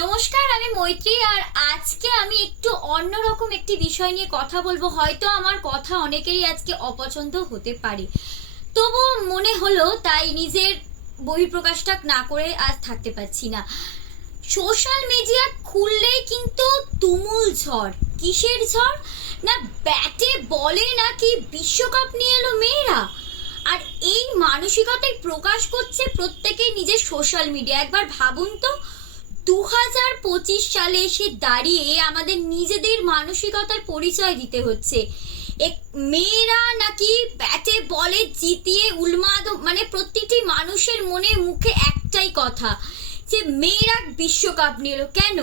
নমস্কার, আমি মৈত্রী। আর আজকে আমি একটু অন্যরকম একটি বিষয় নিয়ে কথা বলবো। হয়তো আমার কথা অনেকেরই আজকে অপছন্দ হতে পারে, তবু মনে হলো তাই নিজের বহিঃপ্রকাশটা না করে আর থাকতে পারছি না। সোশ্যাল মিডিয়া খুললেই কিন্তু তুমুল ঝড়। কিসের ঝড়? না ব্যাটে বলে নাকি বিশ্বকাপ নিয়ে এলো মেয়েরা, আর এই মানসিকতাই প্রকাশ করছে প্রত্যেকেই নিজের সোশ্যাল মিডিয়া। একবার ভাবুন তো, 2025 সালে এসে দাঁড়িয়ে আমাদের নিজেদের মানসিকতার পরিচয় দিতে হচ্ছে। মেয়েরা নাকি ব্যাটে বলে জিতিয়ে উন্মাদ, মানে প্রতিটি মানুষের মনে মুখে একটাই কথা যে মেয়েরা বিশ্বকাপ নিল। কেন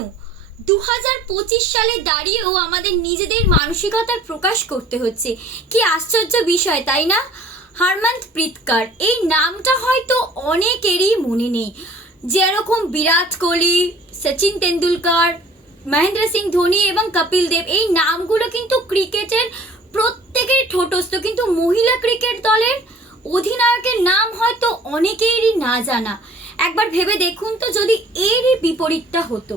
2025 সালে দাঁড়িয়েও আমাদের নিজেদের মানসিকতার প্রকাশ করতে হচ্ছে? কি আশ্চর্য বিষয়, তাই না? হরমনপ্রীত কৌর, এই নামটা হয়তো অনেকেরই মনে নেই। যেরকম বিরাট কোহলি, সচিন তেন্ডুলকর, মহেন্দ্র সিং ধোনি এবং কপিল দেব, এই নামগুলো কিন্তু ক্রিকেটের প্রত্যেকের ঠোঁটস্থ, কিন্তু মহিলা ক্রিকেট দলের অধিনায়কের নাম হয়তো অনেকেরই না জানা। একবার ভেবে দেখুন তো, যদি এরই বিপরীতটা হতো,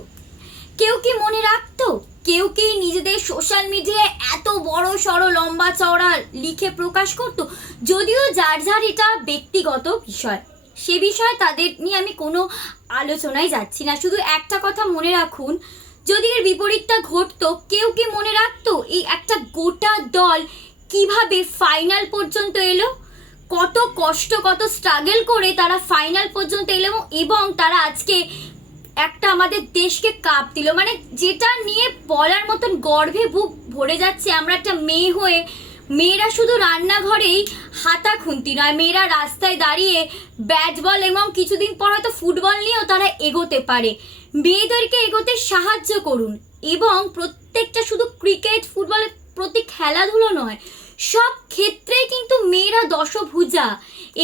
কেউ কি মনে রাখতো? কেউ কি নিজেদের সোশ্যাল মিডিয়ায় এত বড় সড়ো লম্বা চওড়া লিখে প্রকাশ করতো? যদিও যার যার এটা ব্যক্তিগত বিষয়, সে বিষয়ে তাদের নিয়ে আমি কোনো আলোচনায় যাচ্ছি না। শুধু একটা কথা মনে রাখুন, যদি এর বিপরীতটা ঘটতো, কেউ কি মনে রাখতো এই একটা গোটা দল কিভাবে ফাইনাল পর্যন্ত এলো? কত কষ্ট, কত স্ট্রাগল করে তারা ফাইনাল পর্যন্ত এলো, এবং তারা আজকে একটা আমাদের দেশকে কাপ দিল। মানে যেটা নিয়ে বলার মতন গর্বে বুক ভরে যাচ্ছে। আমরা একটা মেয়ে হয়ে, মেয়েরা শুধু রান্নাঘরেই হাতা খুন্তি নয়, মেয়েরা রাস্তায় দাঁড়িয়ে ব্যাট বল এবং কিছুদিন পর হয়তো ফুটবল নিয়েও তারা এগোতে পারে। মেয়েদেরকে এগোতে সাহায্য করুন, এবং প্রত্যেকটা শুধু ক্রিকেট ফুটবলের প্রতি খেলাধুলো নয়, সব ক্ষেত্রেই কিন্তু মেয়েরা দশভুজা,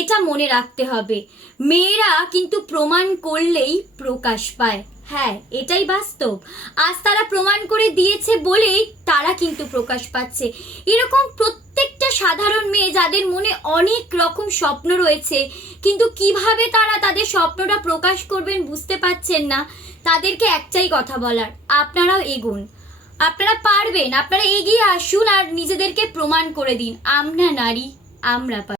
এটা মনে রাখতে হবে। মেয়েরা কিন্তু প্রমাণ করলেই প্রকাশ পায়। হ্যাঁ, এটাই বাস্তব। আজ তারা প্রমাণ করে দিয়েছে বলেই তারা কিন্তু প্রকাশ পাচ্ছে। এরকম প্রত্যেকটা সাধারণ মেয়ে যাদের মনে অনেক রকম স্বপ্ন রয়েছে, কিন্তু কিভাবে তারা তাদের স্বপ্নটা প্রকাশ করবেন বুঝতে পারছেন না, তাদেরকে একটাই কথা বলার, আপনারাও এগুন, আপনারা পারবেন, আপনারা এগিয়ে আসুন আর নিজেদেরকে প্রমাণ করে দিন। আমরা নারী, আমরা পারি।